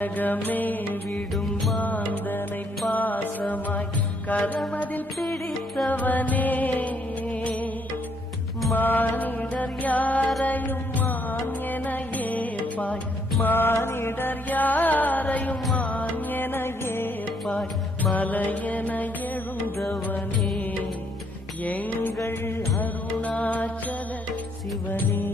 உலகமே விடும் மாந்தனை பாசமாய் கரமதில் பிடித்தவனே, மானிடர் யாரையும் மான் என ஏப்பாய், மானிடர் யாரையும் மான் என ஏப்பாய், மலையென எழுந்தவனே எங்கள் அருணாச்சல சிவனே.